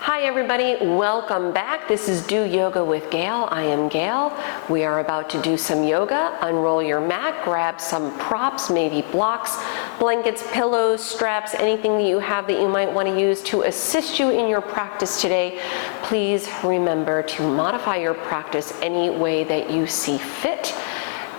Hi everybody, welcome back. This is Do Yoga with Gail. I am Gail. We are about to do some yoga. Unroll your mat, grab some props, maybe blocks, blankets, pillows, straps, anything that you have that you might want to use to assist you in your practice today. Please remember to modify your practice any way that you see fit.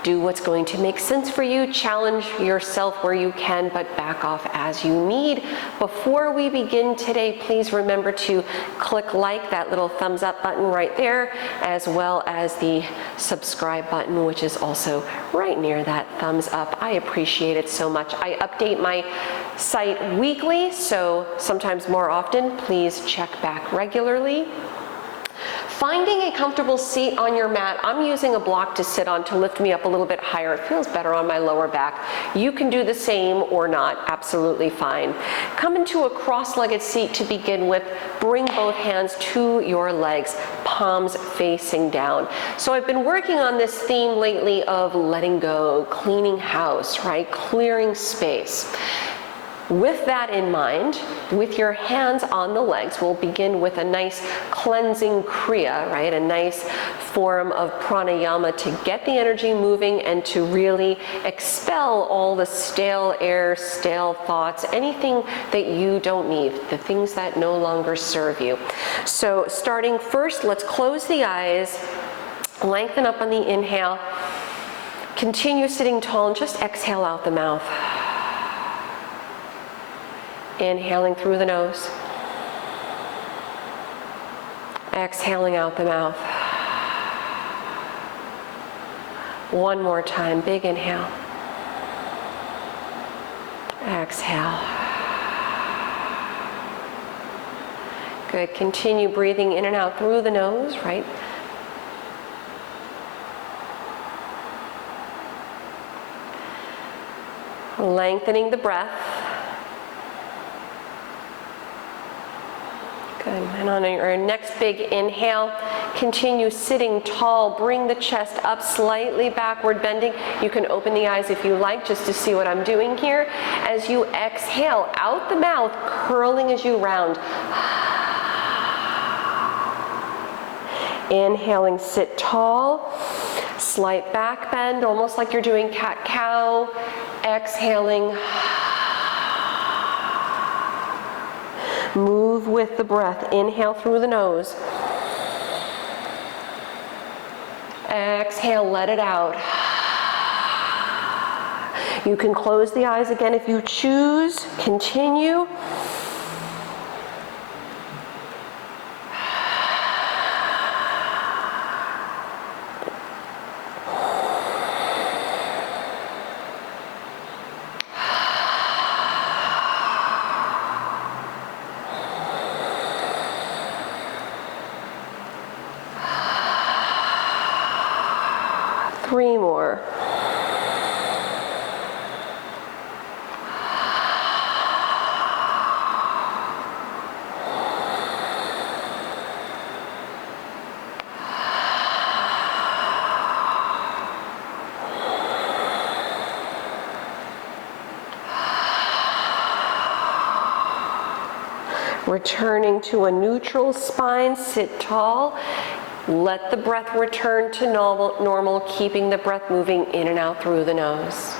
Do what's going to make sense for you. Challenge yourself where you can, but back off as you need. Before we begin today, please remember to click like, that little thumbs up button right there, as well as the subscribe button, which is also right near that thumbs up. I appreciate it so much. I update my site weekly, so sometimes more often. Please check back regularly. Finding a comfortable seat on your mat. I'm using a block to sit on to lift me up a little bit higher. It feels better on my lower back. You can do the same or not, absolutely fine. Come into a cross-legged seat to begin with. Bring both hands to your legs, palms facing down. So I've been working on this theme lately of letting go, cleaning house, right? Clearing space. With that in mind, with your hands on the legs, we'll begin with a nice cleansing kriya, right? A nice form of pranayama to get the energy moving and to really expel all the stale air, stale thoughts, anything that you don't need, the things that no longer serve you. So starting first, let's close the eyes, lengthen up on the inhale, continue sitting tall and just exhale out the mouth. Inhaling through the nose, exhaling out the mouth. One more time, big inhale. Exhale. Good, continue breathing in and out through the nose, right? Lengthening the breath. Good. And on your next big inhale, continue sitting tall. Bring the chest up, slightly backward bending. You can open the eyes if you like, just to see what I'm doing here. As you exhale out the mouth, curling as you round. Inhaling, sit tall. Slight back bend, almost like you're doing cat-cow. Exhaling. Move with the breath. Inhale through the nose. Exhale, let it out. You can close the eyes again if you choose. Continue. Three more. Returning to a neutral spine, sit tall. Let the breath return to normal, keeping the breath moving in and out through the nose.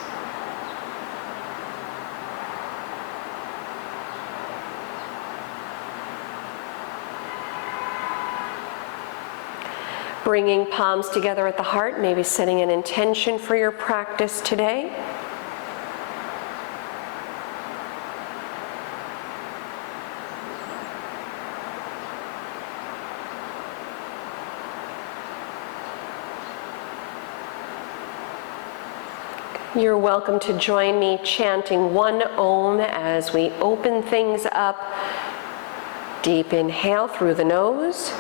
Bringing palms together at the heart, maybe setting an intention for your practice today. You're welcome to join me chanting one Om as we open things up. Deep inhale through the nose,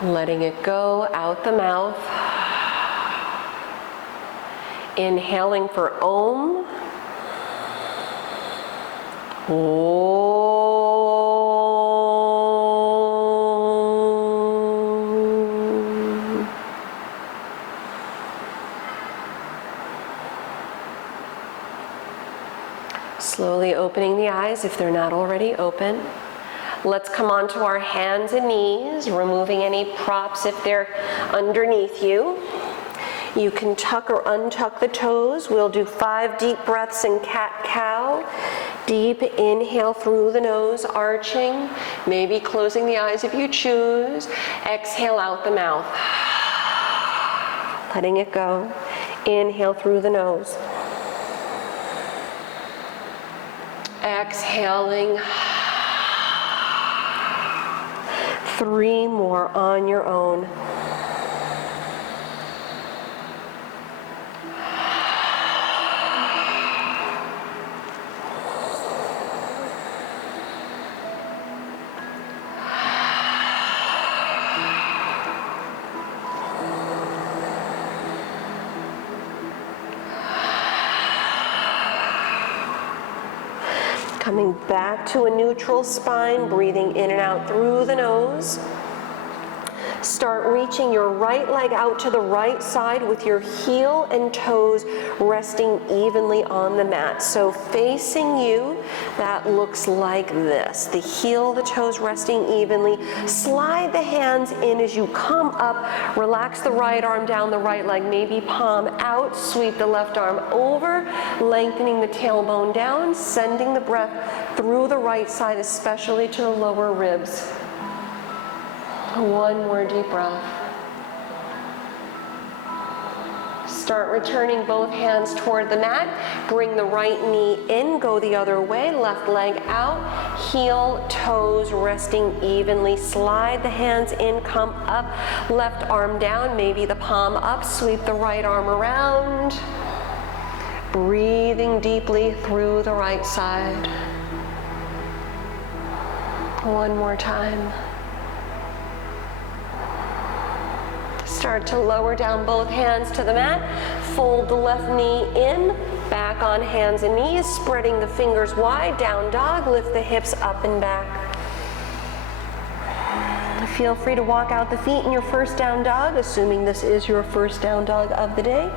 letting it go out the mouth. Inhaling for Om. Slowly opening the eyes if they're not already open. Let's come onto our hands and knees, removing any props if they're underneath you. You can tuck or untuck the toes. We'll do 5 deep breaths in cat-cow. Deep inhale through the nose, arching, maybe closing the eyes if you choose. Exhale out the mouth. Letting it go. Inhale through the nose. Exhaling. 3 more on your own. Coming back to a neutral spine, breathing in and out through the nose. Start reaching your right leg out to the right side with your heel and toes resting evenly on the mat. So facing you, that looks like this. The heel, the toes resting evenly. Slide the hands in as you come up. Relax the right arm down the right leg, maybe palm out. Sweep the left arm over, lengthening the tailbone down, sending the breath through the right side, especially to the lower ribs. 1 more deep breath. Start returning both hands toward the mat. Bring the right knee in, go the other way, left leg out, heel, toes resting evenly. Slide the hands in, come up, left arm down, maybe the palm up, sweep the right arm around. Breathing deeply through the right side. 1 more time. Start to lower down both hands to the mat. Fold the left knee in, back on hands and knees, spreading the fingers wide, down dog, lift the hips up and back. Feel free to walk out the feet in your first down dog, assuming this is your first down dog of the day.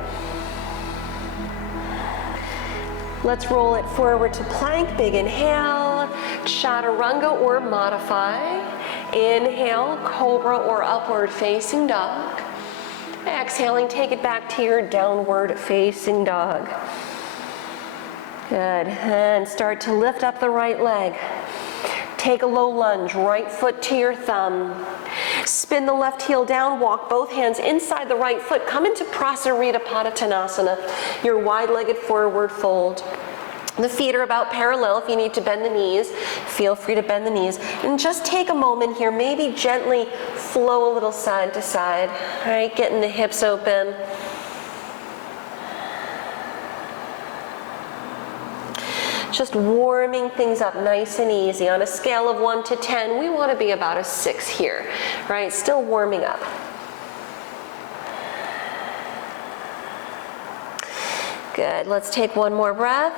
Let's roll it forward to plank, big inhale, chaturanga or modify. Inhale, cobra or upward facing dog. Exhaling, take it back to your downward facing dog. Good, and start to lift up the right leg. Take a low lunge, right foot to your thumb. Spin the left heel down, walk both hands inside the right foot. Come into Prasarita Padottanasana, your wide-legged forward fold. The feet are about parallel. If you need to bend the knees, feel free to bend the knees. And just take a moment here, maybe gently flow a little side to side. All right, getting the hips open. Just warming things up nice and easy. On a scale of 1 to 10, we want to be about a 6 here, right? Still warming up. Good, let's take 1 more breath.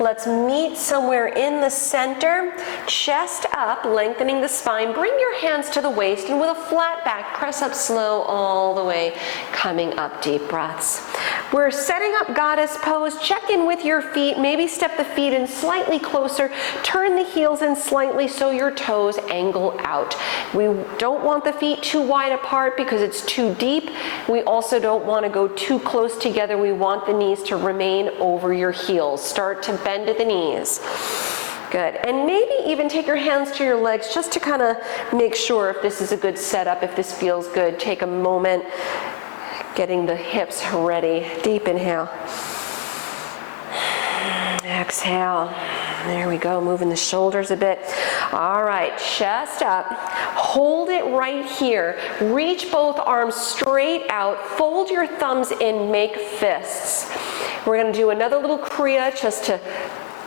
Let's meet somewhere in the center, chest up, lengthening the spine. Bring your hands to the waist and with a flat back, press up slow all the way, coming up, deep breaths. We're setting up goddess pose. Check in with your feet, maybe step the feet in slightly closer, turn the heels in slightly so your toes angle out. We don't want the feet too wide apart because it's too deep. We also don't want to go too close together. We want the knees to remain over your heels. Start to bend at the knees. Good, and maybe even take your hands to your legs just to kind of make sure if this is a good setup, if this feels good. Take a moment, getting the hips ready. Deep inhale. Exhale. There we go, moving the shoulders a bit. All right, chest up. Hold it right here. Reach both arms straight out. Fold your thumbs in, make fists. We're going to do another little kriya just to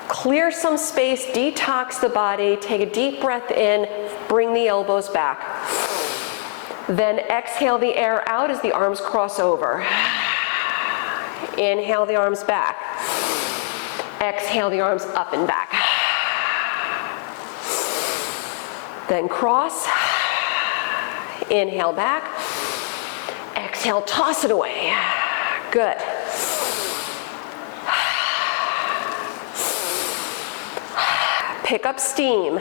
clear some space, detox the body. Take a deep breath in, bring the elbows back. Then exhale the air out as the arms cross over. Inhale the arms back. Exhale the arms up and back. Then cross. Inhale back. Exhale, toss it away. Good. Pick up steam.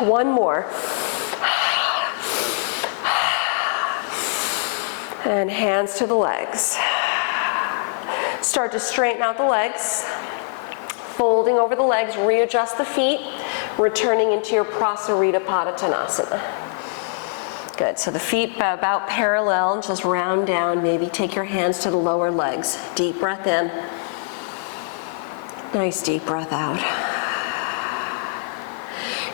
One more. And hands to the legs. Start to straighten out the legs. Folding over the legs, readjust the feet, returning into your Prasarita Padottanasana. Good, so the feet about parallel, just round down, maybe take your hands to the lower legs. Deep breath in. Nice deep breath out.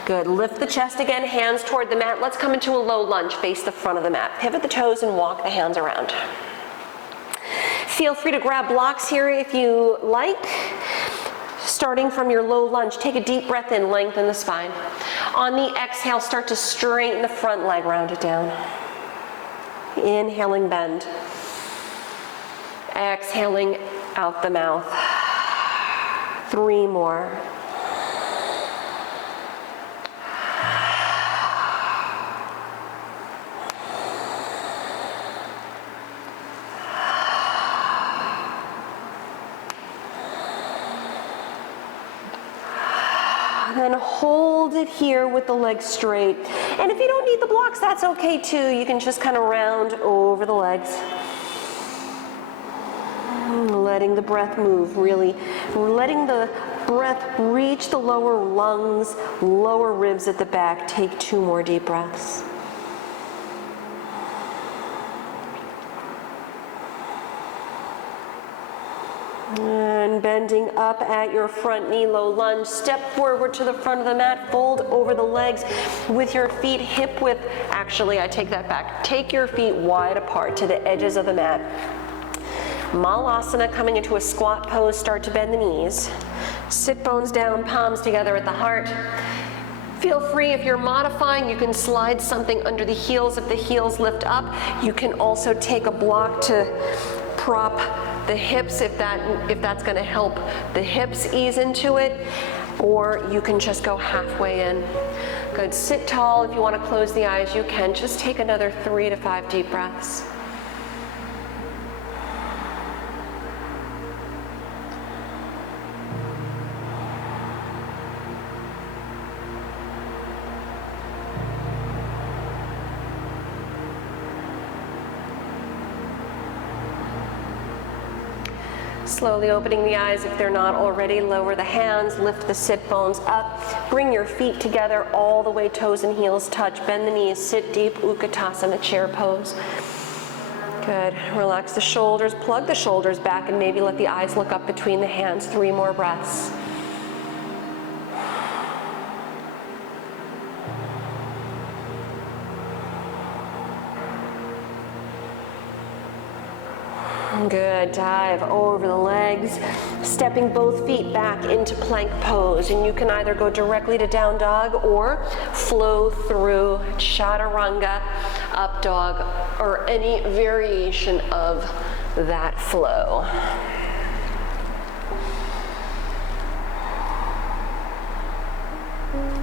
Good, lift the chest again, hands toward the mat. Let's come into a low lunge, face the front of the mat. Pivot the toes and walk the hands around. Feel free to grab blocks here if you like. Starting from your low lunge, take a deep breath in, lengthen the spine. On the exhale, start to straighten the front leg, round it down. Inhaling, bend. Exhaling out the mouth. 3 more. Then hold it here with the legs straight. And if you don't need the blocks, that's okay too. You can just kind of round over the legs. Letting the breath move, really letting the breath reach the lower lungs, lower ribs at the back. Take 2 more deep breaths. And bending up at your front knee, low lunge. Step forward to the front of the mat. Fold over the legs with your feet hip width. Actually, I take that back. Take your feet wide apart to the edges of the mat. Malasana, coming into a squat pose. Start to bend the knees. Sit bones down, palms together at the heart. Feel free, if you're modifying, you can slide something under the heels if the heels lift up. You can also take a block to prop the hips if that's going to help the hips ease into it, or you can just go halfway in. Good. Sit tall. If you want to close the eyes, you can. Just take another 3 to 5 deep breaths. Slowly opening the eyes if they're not already. Lower the hands, lift the sit bones up. Bring your feet together all the way, toes and heels touch. Bend the knees, sit deep, Utkatasana, chair pose. Good. Relax the shoulders, plug the shoulders back, and maybe let the eyes look up between the hands. 3 more breaths. Good, dive over the legs, stepping both feet back into plank pose, and you can either go directly to down dog or flow through chaturanga, up dog, or any variation of that flow.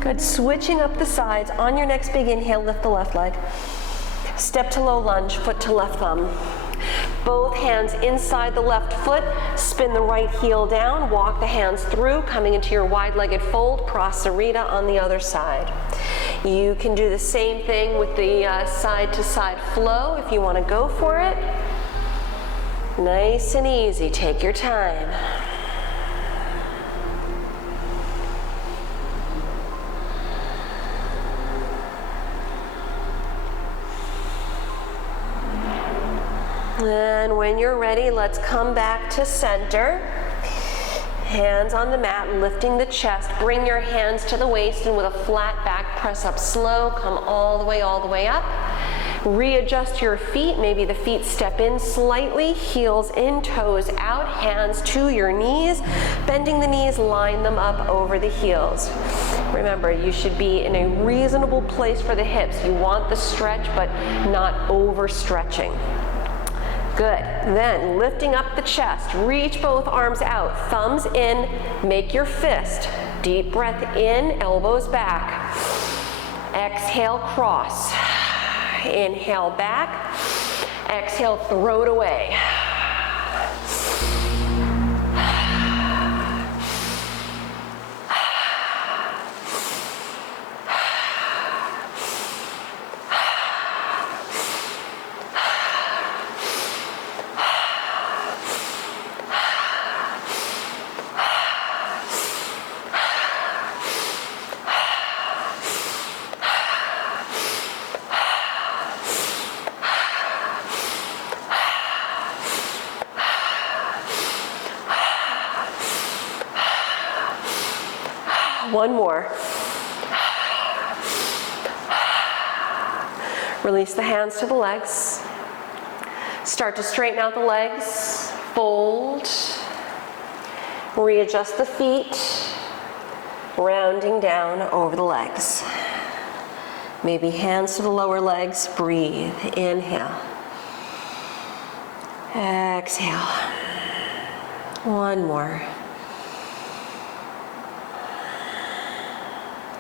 Good, switching up the sides. On your next big inhale, lift the left leg. Step to low lunge, foot to left thumb. Both hands inside the left foot, spin the right heel down, walk the hands through, coming into your wide-legged fold, Prasarita on the other side. You can do the same thing with the side-to-side flow if you want to go for it. Nice and easy, take your time. And when you're ready, let's come back to center. Hands on the mat, lifting the chest. Bring your hands to the waist, and with a flat back, press up slow. Come all the way up. Readjust your feet. Maybe the feet step in slightly, heels in, toes out, hands to your knees. Bending the knees, line them up over the heels. Remember, you should be in a reasonable place for the hips. You want the stretch, but not overstretching. Good. Then lifting up the chest, reach both arms out, thumbs in, make your fist. Deep breath in, elbows back. Exhale, cross. Inhale back. Exhale, throw it away. One more. Release the hands to the legs. Start to straighten out the legs. Fold. Readjust the feet. Rounding down over the legs. Maybe hands to the lower legs. Breathe. Inhale. Exhale. One more.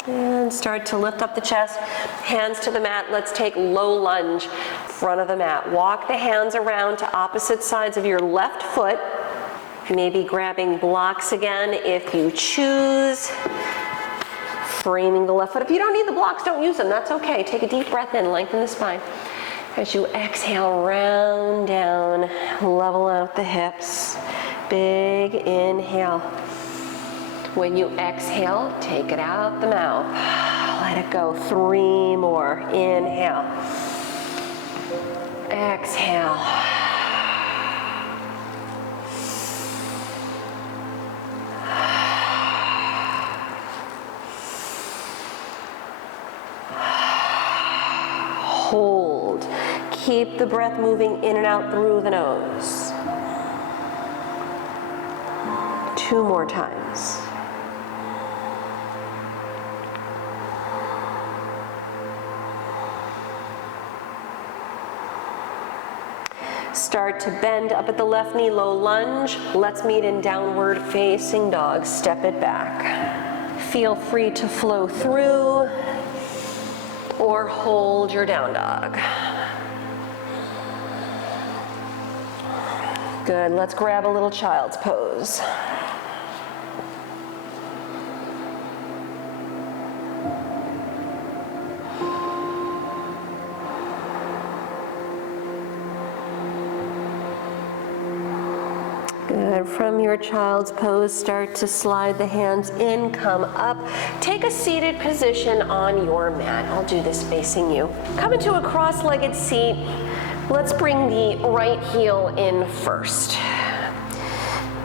And start to lift up the chest, hands to the mat. Let's take low lunge, front of the mat. Walk the hands around to opposite sides of your left foot. Maybe grabbing blocks again if you choose. Framing the left foot. If you don't need the blocks, don't use them. That's okay. Take a deep breath in, lengthen the spine. As you exhale, round down, level out the hips. Big inhale. When you exhale, take it out the mouth. Let it go. 3 more. Inhale. Exhale. Hold. Keep the breath moving in and out through the nose. 2 more times. Start to bend up at the left knee, low lunge. Let's meet in downward facing dog. Step it back. Feel free to flow through or hold your down dog. Good, let's grab a little child's pose. Good. From your child's pose, start to slide the hands in, come up. Take a seated position on your mat. I'll do this facing you. Come into a cross-legged seat. Let's bring the right heel in first.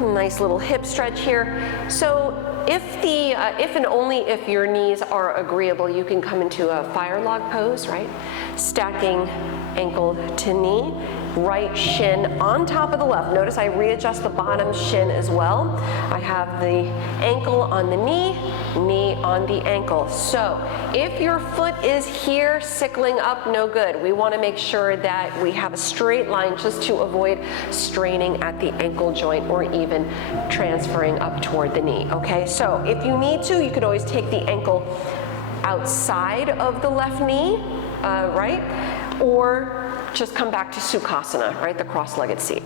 Nice little hip stretch here. So if and only if your knees are agreeable, you can come into a fire log pose, right? Stacking ankle to knee. Right shin on top of the left. Notice I readjust the bottom shin as well. I have the ankle on the knee, knee on the ankle. So if your foot is here sickling up, no good. We want to make sure that we have a straight line just to avoid straining at the ankle joint or even transferring up toward the knee. Okay, so if you need to, you could always take the ankle outside of the left knee, right? Or just come back to Sukhasana, right? The cross-legged seat.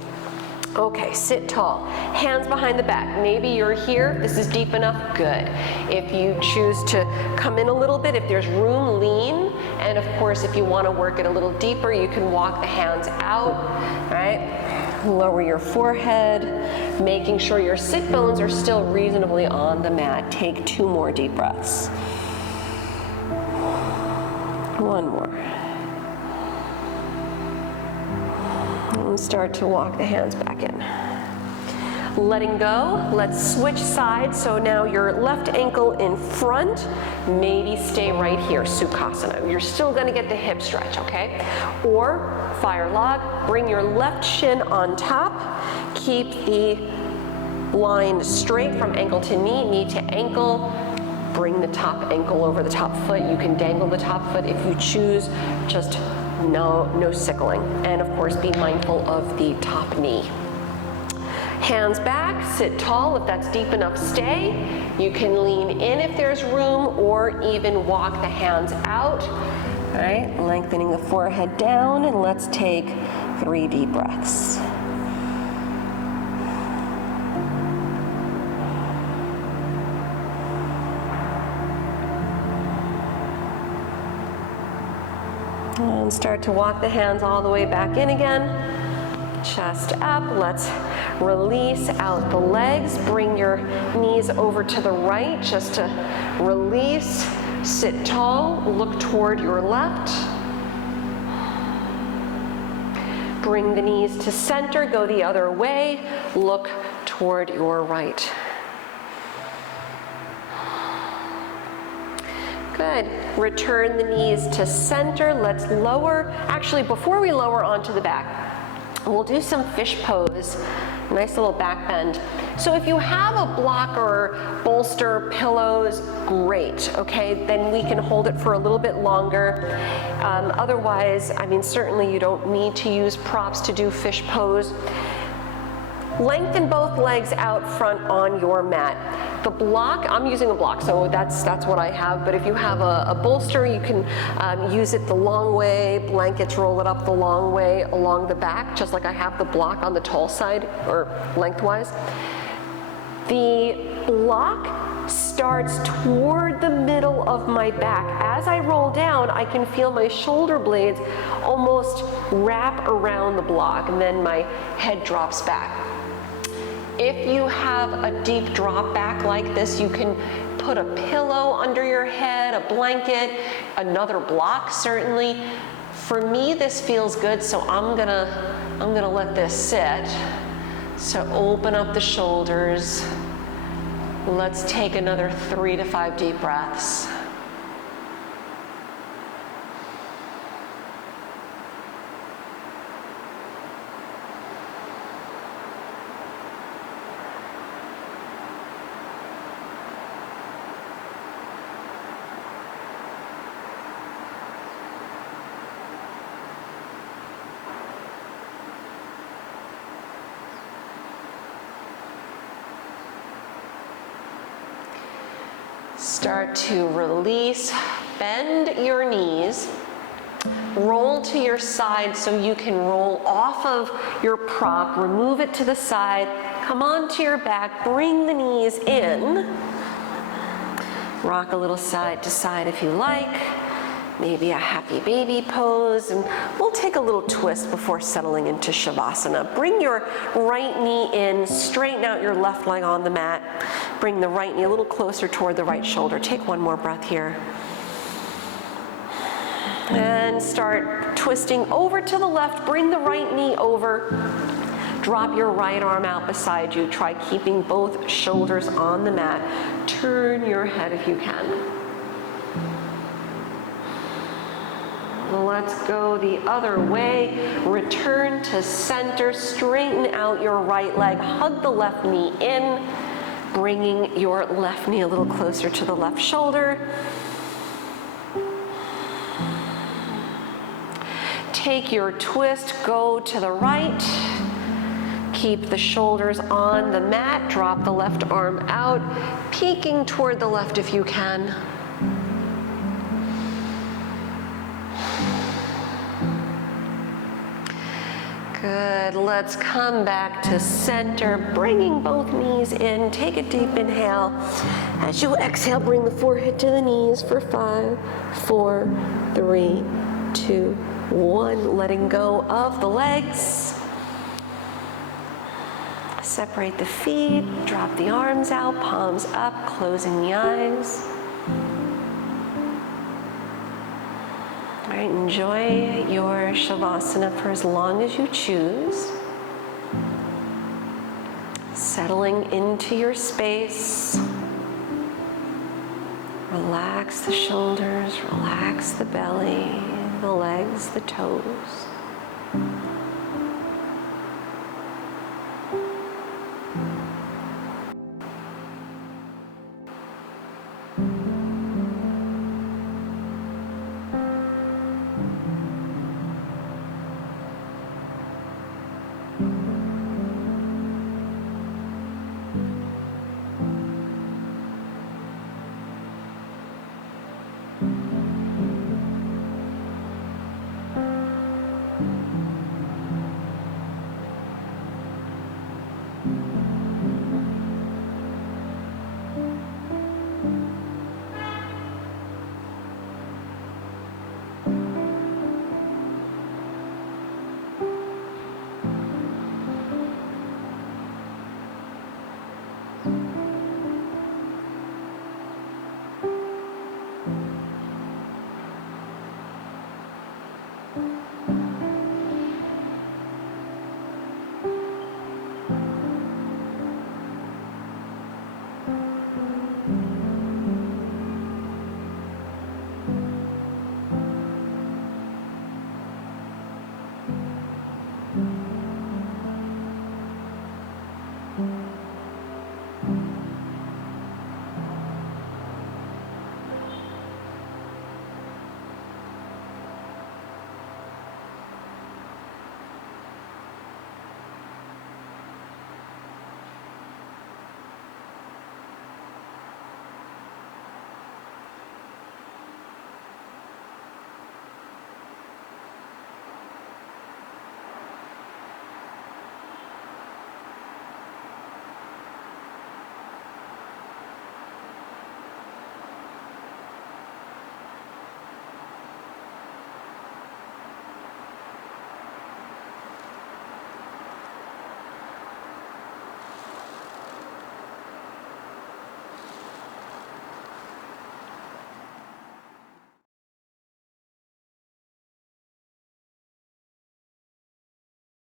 Okay, sit tall. Hands behind the back. Maybe you're here. This is deep enough. Good. If you choose to come in a little bit, if there's room, lean. And of course, if you want to work it a little deeper, you can walk the hands out, right? Lower your forehead, making sure your sit bones are still reasonably on the mat. Take 2 more deep breaths. 1 more. And start to walk the hands back in. Letting go, let's switch sides. So now your left ankle in front, maybe stay right here, Sukhasana. You're still gonna get the hip stretch, okay? Or fire log, bring your left shin on top, keep the line straight from ankle to knee to ankle. Bring the top ankle over the top foot. You can dangle the top foot if you choose. Just no sickling. And of course, be mindful of the top knee. Hands back, sit tall. If that's deep enough, stay. You can lean in if there's room, or even walk the hands out. All right, lengthening the forehead down, and let's take 3 deep breaths. And start to walk the hands all the way back in again. Chest up, let's release out the legs. Bring your knees over to the right just to release. Sit tall, look toward your left. Bring the knees to center, go the other way, look toward your right. Good. Return the knees to center. Let's lower. Actually, before we lower onto the back, we'll do some fish pose. Nice little back bend. So if you have a block or bolster, pillows, great, okay? Then we can hold it for a little bit longer. Otherwise, I mean, certainly you don't need to use props to do fish pose. Lengthen both legs out front on your mat. The block, I'm using a block, so that's what I have, but if you have a bolster, you can use it the long way, blankets, roll it up the long way along the back, just like I have the block on the tall side, or lengthwise. The block starts toward the middle of my back. As I roll down, I can feel my shoulder blades almost wrap around the block, and then my head drops back. If you have a deep drop back like this, you can put a pillow under your head, a blanket, another block certainly. For me, this feels good, so I'm gonna let this sit. So open up the shoulders. Let's take another 3 to 5 deep breaths. Start to release, bend your knees, roll to your side so you can roll off of your prop, remove it to the side, come onto your back, bring the knees in, rock a little side to side if you like, maybe a happy baby pose, and we'll take a little twist before settling into Shavasana. Bring your right knee in, straighten out your left leg on the mat, bring the right knee a little closer toward the right shoulder. Take one more breath here. And start twisting over to the left, bring the right knee over, drop your right arm out beside you. Try keeping both shoulders on the mat. Turn your head if you can. Let's go the other way. Return to center, straighten out your right leg, hug the left knee in, bringing your left knee a little closer to the left shoulder. Take your twist, go to the right. Keep the shoulders on the mat, drop the left arm out, peeking toward the left if you can. Good, let's come back to center, bringing both knees in. Take a deep inhale. As you exhale, bring the forehead to the knees for 5, 4, 3, 2, 1. Letting go of the legs. Separate the feet, drop the arms out, palms up, closing the eyes. All right, enjoy your Shavasana for as long as you choose. Settling into your space. Relax the shoulders, relax the belly, the legs, the toes.